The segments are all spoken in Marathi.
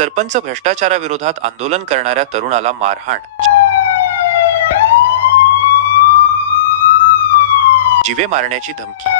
सरपंच भ्रष्टाचाराविरोधात आंदोलन करणाऱ्या तरुणाला मारहाण, जीवे मारण्याची धमकी।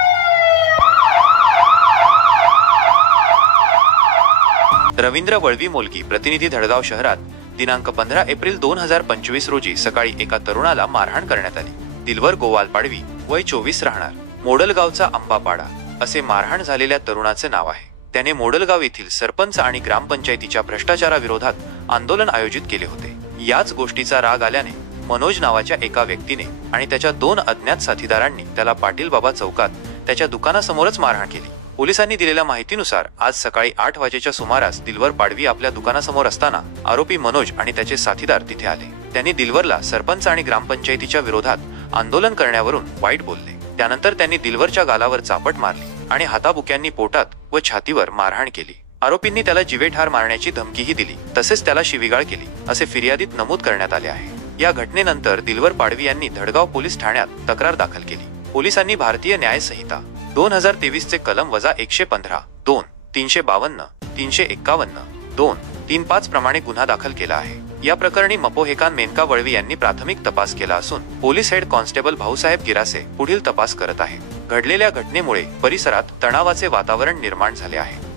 रवींद्र वळवी मोलगी, प्रतिनिधी धडगाव शहरात दिनांक 15 एप्रिल 2025 रोजी सकाळी एका तरुणाला मारहाण करण्यात आली। दिलवर गोवाल पाडवी, वय 24, राहणार मोडलगावचा आंबापाडा असे मारहाण झालेल्या तरुणाचे नाव आहे। त्याने मोडलगाव येथील सरपंच आणि ग्रामपंचायतीच्या भ्रष्टाचाराविरोधात आंदोलन आयोजित केले होते। याच गोष्टीचा राग आल्याने मनोज नावाच्या एका व्यक्तीने आणि त्याच्या 2 अज्ञात साथीदारांनी त्याला पाटील बाबा चौकात त्याच्या दुकानासमोरच मारहाण केली। पोलिसांनी दिलेल्या माहितीनुसार आज सकाळी 8 वाजेच्या सुमारास दिलवर पाडवी आपल्या दुकानासमोर असताना आरोपी मनोज आणि त्याचे साथीदार तिथे आले। त्यांनी दिलवरला सरपंच आणि ग्रामपंचायतीच्या विरोधात आंदोलन करण्यावरून वाईट बोलले। त्यानंतर त्यांनी दिलवरच्या गालावर चापट मारली आणि हाताबुक्यांनी पोटात व छातीवर मारहाण केली। आरोपींनी त्याला जीवेठार मारण्याची धमकीही दिली, तसेच त्याला शिवीगाळ केली असे फिर्यादीत नमूद करण्यात आले आहे। या घटनेनंतर दिलवर पाडवी यांनी धडगाव पोलीस ठाण्यात तक्रार दाखल केली। पोलिसांनी भारतीय न्याय संहिता 2023 चे कलम -115, 2, 352, 351, 2, 35 प्रमाणे गुन्हा दाखल केला आहे। या प्रकरणी मपोहेकान मेनका वळवी यांनी प्राथमिक तपास केला असून police head constable Bhausaheb Girase पुढील तपास करत आहेत। घडलेल्या घटनेमुळे परिसरात तणावाचे वातावरण निर्माण झाले आहे।